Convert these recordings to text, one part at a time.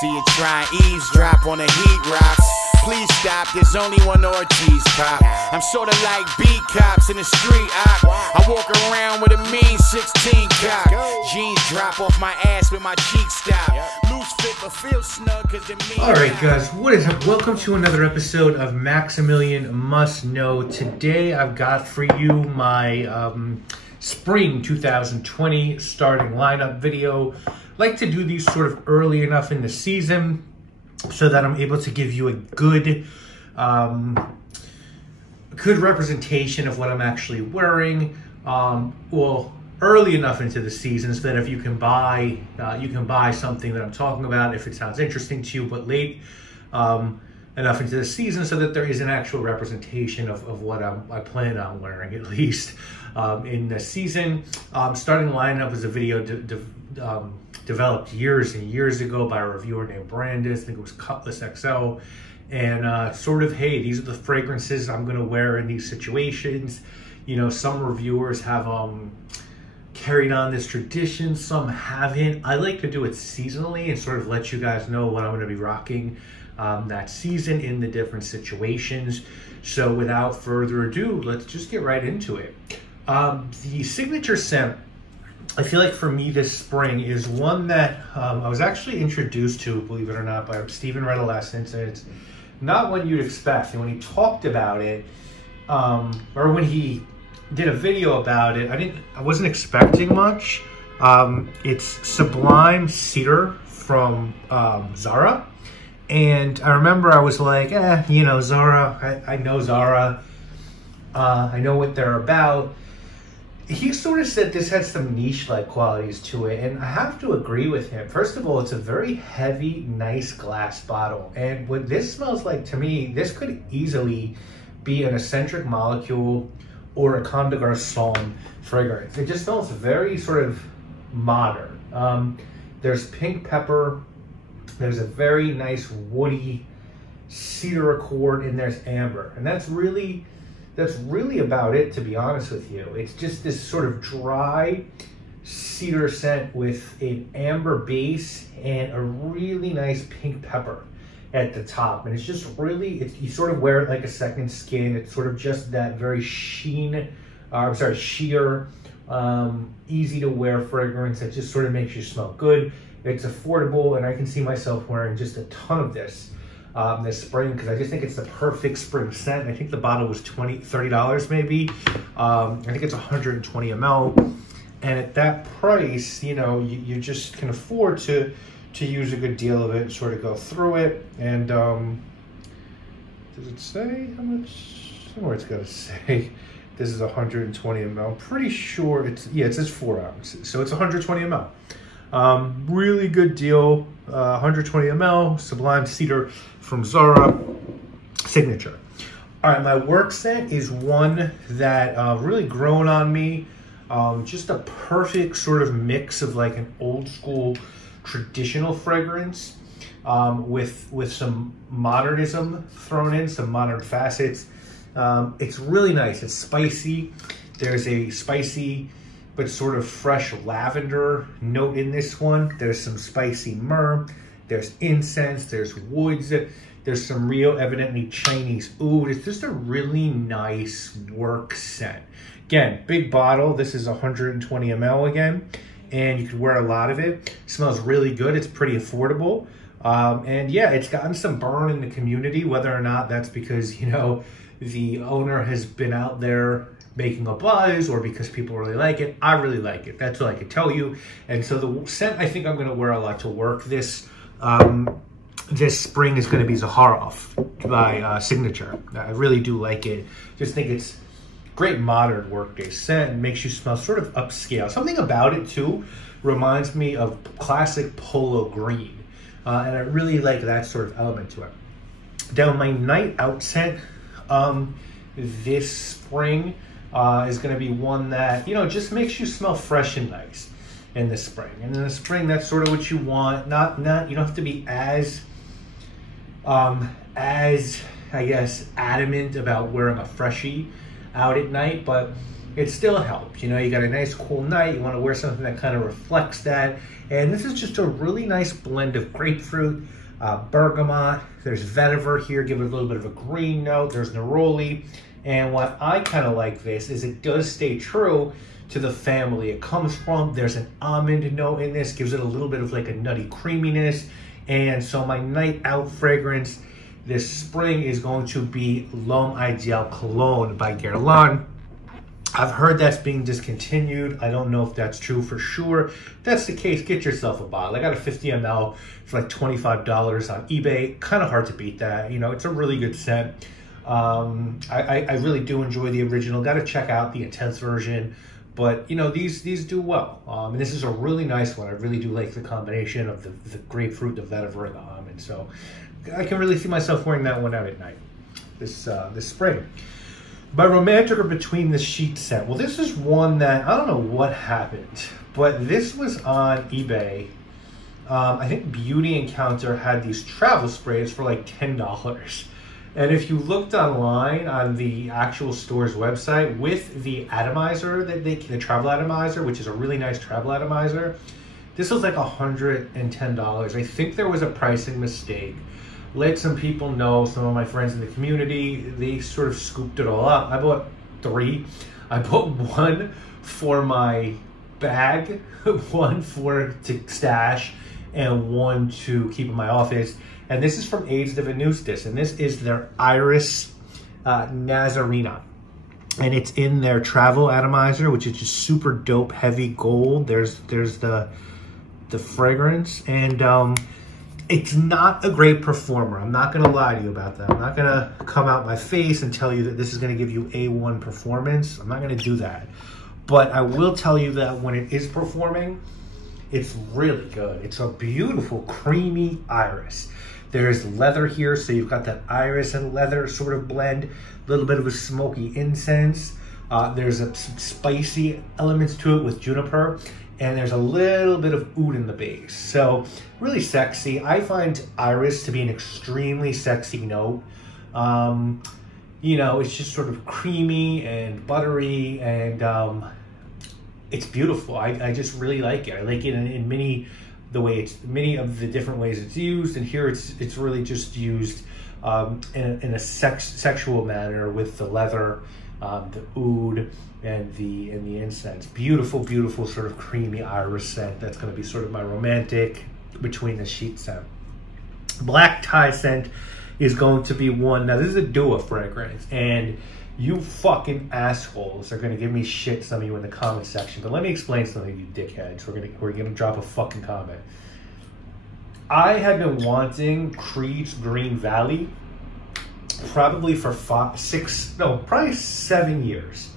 See you try and eavesdrop on the heat rocks. Please stop, there's only one Ortiz pop. I'm sorta like beat cops in the street. I walk around with a mean 16 cock. Jeans drop off my ass with my cheeks stop. Loose fit but feel snug cause the mean. Alright guys, what is up? Welcome to another episode of Maximilian Must Know. Today I've got for you my spring 2020 starting lineup video. I like to do these sort of early enough in the season so that I'm able to give you a good representation of what I'm actually wearing. Well, early enough into the season so that if you can buy something that I'm talking about if it sounds interesting to you, but late enough into the season so that there is an actual representation of what I plan on wearing, at least in the season. Starting lineup is a video developed years and years ago by a reviewer named Brandis. I think it was Cutlass XL. And sort of, hey, these are the fragrances I'm going to wear in these situations. You know, some reviewers have carried on this tradition, some haven't. I like to do it seasonally and sort of let you guys know what I'm going to be rocking that season in the different situations. So without further ado, let's just get right into it. The signature scent, I feel like for me this spring, is one that I was actually introduced to, believe it or not, by Stephen Redolescence, and it's not one you'd expect. And when he talked about it, or when he did a video about it, I wasn't expecting much. It's Sublime Cedar from Zara. And I remember I was like, you know, Zara, I know Zara. I know what they're about. He sort of said this had some niche-like qualities to it, and I have to agree with him. First of all, it's a very heavy, nice glass bottle. And what this smells like to me, this could easily be an eccentric molecule or a Comme des Garçons fragrance. It just smells very sort of modern. There's pink pepper, there's a very nice woody cedar accord, and there's amber. And that's really about it, to be honest with you. It's just this sort of dry cedar scent with an amber base and a really nice pink pepper at the top. And it's just really, you sort of wear it like a second skin. It's sort of just that very sheer, easy to wear fragrance that just sort of makes you smell good. It's affordable, and I can see myself wearing just a ton of this this spring, because I just think it's the perfect spring scent. I think the bottle was $30 maybe. I think it's 120 ml, and at that price, you know, you just can afford to use a good deal of it and sort of go through it. And does it say how much? Somewhere it's got to say this is 120 ml. I'm pretty sure it says 4 ounces, so it's 120 ml. Really good deal. 120 ml Sublime Cedar from Zara, signature. All right, my work scent is one that really grown on me. Just a perfect sort of mix of like an old school traditional fragrance with some modernism thrown in, some modern facets. It's really nice. It's spicy. There's a spicy but sort of fresh lavender note in this one. There's some spicy myrrh. There's incense, there's woods, there's some real evidently Chinese oud. It's just a really nice work scent. Again, big bottle. This is 120 ml again, and you could wear a lot of it. It smells really good. It's pretty affordable. And yeah, it's gotten some burn in the community, whether or not that's because, you know, the owner has been out there making a buzz or because people really like it. I really like it. That's all I can tell you. And so the scent I think I'm going to wear a lot to work this spring is going to be Zaharoff by Signature. I really do like it. Just think it's great modern workday scent and makes you smell sort of upscale. Something about it too reminds me of classic polo green. And I really like that sort of element to it. Down my night out scent this spring is going to be one that, you know, just makes you smell fresh and nice in the spring. And in the spring, that's sort of what you want. Not you don't have to be as I guess adamant about wearing a freshie out at night, but it still helps. You know, you got a nice cool night, you want to wear something that kind of reflects that, And this is just a really nice blend of grapefruit, bergamot. There's vetiver here, give it a little bit of a green note. There's neroli. And what I kind of like this is it does stay true to the family it comes from. There's an almond note in this, gives it a little bit of like a nutty creaminess. And so my night out fragrance this spring is going to be L'Homme Ideal Cologne by Guerlain. I've heard that's being discontinued. I don't know if that's true for sure. If that's the case, get yourself a bottle. I got a 50 ml for like $25 on eBay. Kind of hard to beat that. You know, it's a really good scent. I really do enjoy the original. Got to check out the intense version. But, you know, these do well. And this is a really nice one. I really do like the combination of the grapefruit, the vetiver, and the almond. So I can really see myself wearing that one out at night this spring. By romantic or between the sheets scent. Well, this is one that, I don't know what happened, but this was on eBay. I think Beauty Encounter had these travel sprays for like $10. And if you looked online on the actual store's website with the atomizer, the travel atomizer, which is a really nice travel atomizer, this was like $110. I think there was a pricing mistake. Let some people know, some of my friends in the community, they sort of scooped it all up. I bought 3. I bought 1 for my bag, 1 to stash, and 1 to keep in my office. And this is from Aids de Venustis, and this is their Iris Nazarena. And it's in their travel atomizer, which is just super dope, heavy gold. There's the fragrance, and it's not a great performer. I'm not gonna lie to you about that. I'm not gonna come out my face and tell you that this is gonna give you A1 performance. I'm not gonna do that. But I will tell you that when it is performing, it's really good. It's a beautiful, creamy iris. There's leather here, so you've got that iris and leather sort of blend, a little bit of a smoky incense. There's some spicy elements to it with juniper, and there's a little bit of oud in the base. So really sexy. I find iris to be an extremely sexy note. You know, it's just sort of creamy and buttery, and it's beautiful. I just really like it. I like it in many of the different ways it's used, and here it's really just used in a sexual manner with the leather, the oud, and the incense. Beautiful, beautiful sort of creamy iris scent. That's going to be sort of my romantic between the sheet scent. Black tie scent is going to be one. Now this is a Dua fragrance, and you fucking assholes are gonna give me shit, some of you in the comment section, but let me explain something, you dickheads. We're gonna drop a fucking comment. I have been wanting Creed's Green Valley probably for probably 7 years.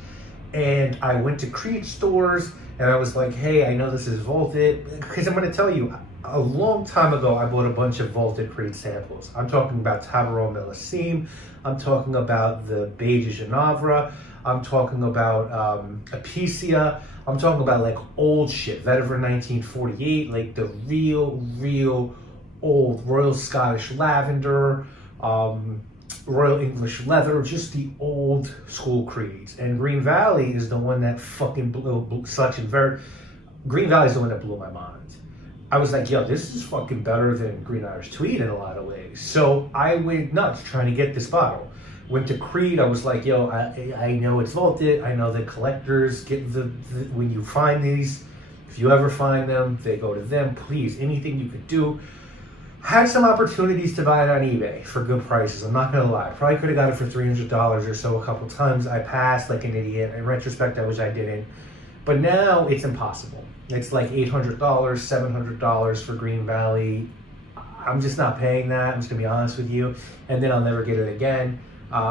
And I went to Creed stores and I was like, hey, I know this is vaulted, because I'm gonna tell you, a long time ago, I bought a bunch of vaulted Creed samples. I'm talking about Tabaron Millésime. I'm talking about the Beige Genevre. I'm talking about Apicia. I'm talking about like old shit, Vetiver 1948, like the real old Royal Scottish Lavender, Royal English Leather, just the old school Creeds. And Green Valley is the one that fucking blew such a very... Green Valley is the one that blew my mind. I was like, yo, this is fucking better than Green Irish Tweed in a lot of ways. So I went nuts trying to get this bottle. Went to Creed, I was like, yo, I know it's vaulted. I know that collectors get when you find these, if you ever find them, they go to them. Please, anything you could do. Had some opportunities to buy it on eBay for good prices. I'm not gonna lie. Probably could have got it for $300 or so a couple times. I passed like an idiot. In retrospect, I wish I didn't. But now it's impossible. It's like $800, $700 for Green Valley. I'm just not paying that. I'm just gonna be honest with you. And then I'll never get it again.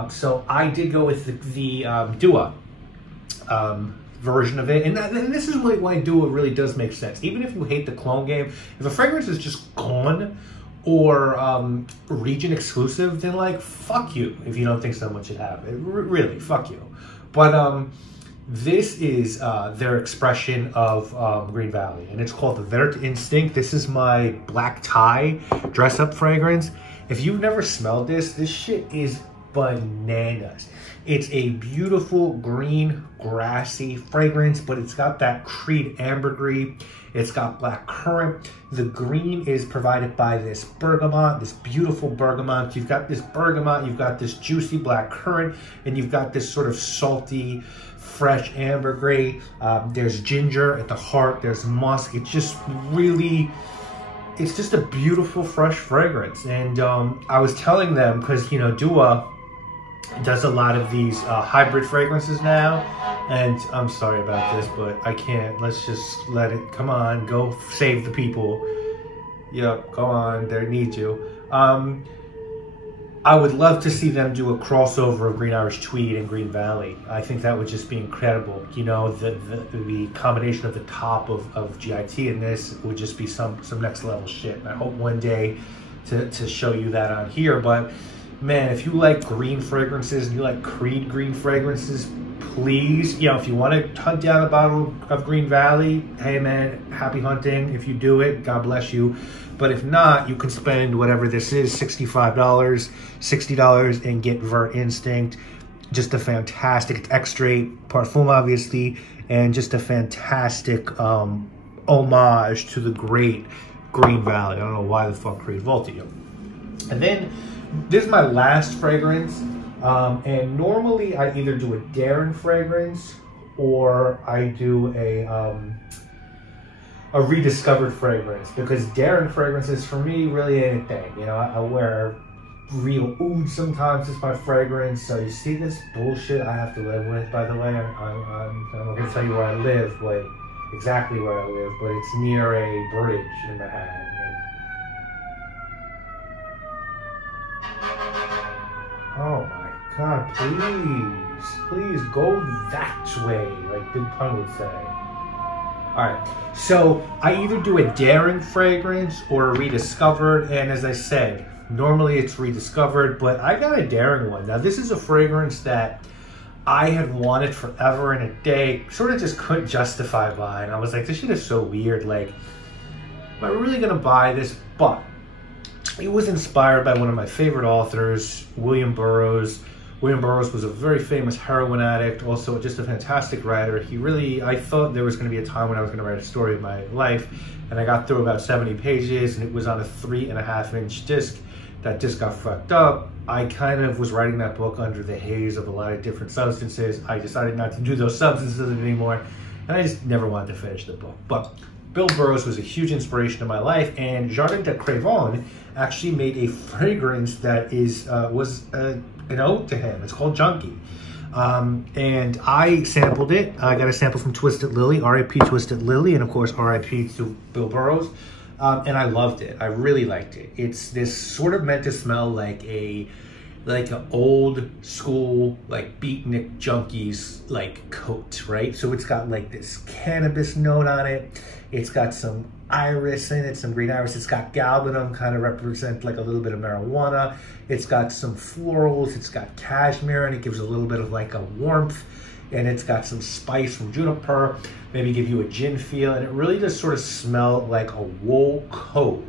So I did go with the Dua version of it. And this is why Dua really does make sense. Even if you hate the clone game, if a fragrance is just gone or region exclusive, then like, fuck you if you don't think someone should have it. Really, fuck you. But this is their expression of Green Valley, and it's called the Vert Instinct. This is my black tie dress-up fragrance. If you've never smelled this shit is bananas. It's a beautiful green grassy fragrance, but it's got that Creed ambergris. It's got black currant. The green is provided by this bergamot, this beautiful bergamot. You've got this bergamot, you've got this juicy black currant, and you've got this sort of salty, fresh ambergris. There's ginger at the heart, there's musk. It's just really, it's just a beautiful, fresh fragrance. And I was telling them, because, you know, Dua does a lot of these hybrid fragrances now, and I'm sorry about this, but I can't. Let's just let it, come on, go save the people. Yep, go on, they need you. I would love to see them do a crossover of Green Irish Tweed and Green Valley. I think that would just be incredible. You know, the combination of the top of GIT and this would just be some next level shit. And I hope one day to show you that on here. But man, if you like green fragrances and you like Creed green fragrances, please, you know, if you want to hunt down a bottle of Green Valley, hey man, happy hunting. If you do it, God bless you. But if not, you can spend whatever this is, $65, $60, and get Vert Instinct. Just a fantastic, it's extrait parfum, obviously, and just a fantastic homage to the great Green Valley. I don't know why the fuck Creed vaulted you. And then this is my last fragrance, and normally I either do a Darren fragrance or I do a rediscovered fragrance, because Darren fragrances for me really ain't a thing. You know, I wear real oud sometimes as my fragrance. So you see this bullshit I have to live with, by the way. I'm not gonna tell you where I live, but exactly where I live, but it's near a bridge in Manhattan. Oh my God, please go that way, like Big Pun would say. All right, so I either do a Darren fragrance or a rediscovered, and as I said, normally it's rediscovered, but I got a Darren one. Now this is a fragrance that I had wanted forever and a day, sort of just couldn't justify buying. I was like, this shit is so weird, like, am I really gonna buy this? But it was inspired by one of my favorite authors, William Burroughs. William Burroughs was a very famous heroin addict, also just a fantastic writer. He really, I thought there was going to be a time when I was going to write a story of my life, and I got through about 70 pages, and it was on a 3.5-inch disc. That disc got fucked up. I kind of was writing that book under the haze of a lot of different substances. I decided not to do those substances anymore, and I just never wanted to finish the book. But Bill Burroughs was a huge inspiration in my life, and Jardin de Crevon actually made a fragrance that was an ode to him. It's called Junkie. And I sampled it. I got a sample from Twisted Lily, R.I.P. Twisted Lily, and of course R.I.P. to Bill Burroughs. And I loved it. I really liked it. It's this sort of meant to smell like an old school, like beatnik junkies like coat, right? So it's got like this cannabis note on it. It's got some iris in it, some green iris. It's got galbanum, kind of represent like a little bit of marijuana. It's got some florals. It's got cashmere, and it gives a little bit of like a warmth. And it's got some spice from juniper, maybe give you a gin feel. And it really does sort of smell like a wool coat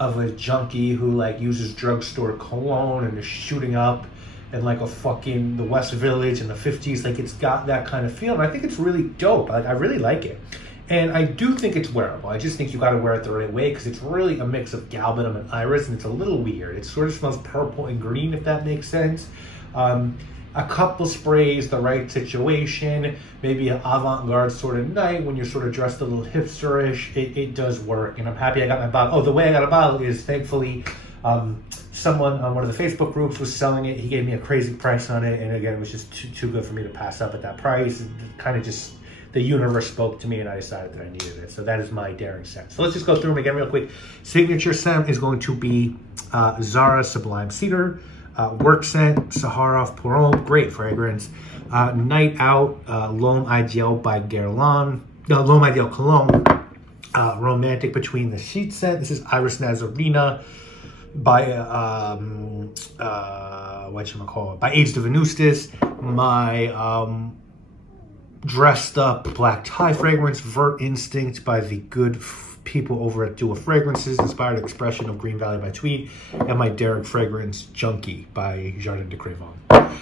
of a junkie who like uses drugstore cologne and is shooting up in like a fucking the West Village in the 50s. Like, it's got that kind of feel, and I think it's really dope. Like, I really like it. And I do think it's wearable. I just think you got to wear it the right way, because it's really a mix of galbanum and iris, and it's a little weird. It sort of smells purple and green, if that makes sense. A couple sprays, the right situation, maybe an avant-garde sort of night when you're sort of dressed a little hipsterish, it does work. And I'm happy I got my bottle. Oh, the way I got a bottle is, thankfully, someone on one of the Facebook groups was selling it. He gave me a crazy price on it, and again, it was just too good for me to pass up at that price. It kind of just, the universe spoke to me, and I decided that I needed it. So that is my Daring scent. So let's just go through them again real quick. Signature scent is going to be Zara Sublime Cedar. Work scent, Sahara of Poron, great fragrance. Night Out, L'Homme Ideal by Guerlain. L'Homme Ideal Cologne. Romantic Between the Sheets scent. This is Iris Nazarena by by Age de Venustis. My dressed up black tie fragrance, Vert Instinct by the good people over at Dual Fragrances, Inspired Expression of Green Valley by Tweed, and my Derek Fragrance Junkie by Jardin de Crevon.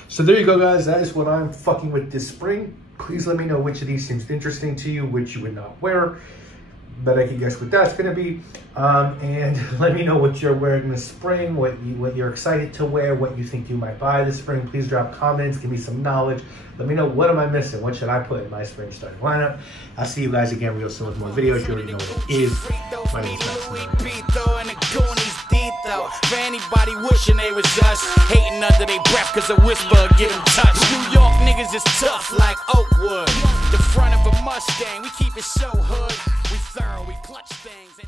So there you go, guys. That is what I'm fucking with this spring. Please let me know which of these seems interesting to you, which you would not wear. But I can guess what that's going to be. And let me know what you're wearing this spring, what you're excited to wear, what you think you might buy this spring. Please drop comments. Give me some knowledge. Let me know, what am I missing? What should I put in my spring starting lineup? I'll see you guys again real soon with more videos. You already know what it is. My name is Maximilian. For anybody wishing they was us, hating under their breath cause a whisper get them touched. New York niggas is tough like Oakwood. The front of a Mustang, we keep it so hood. We thorough, we clutch things.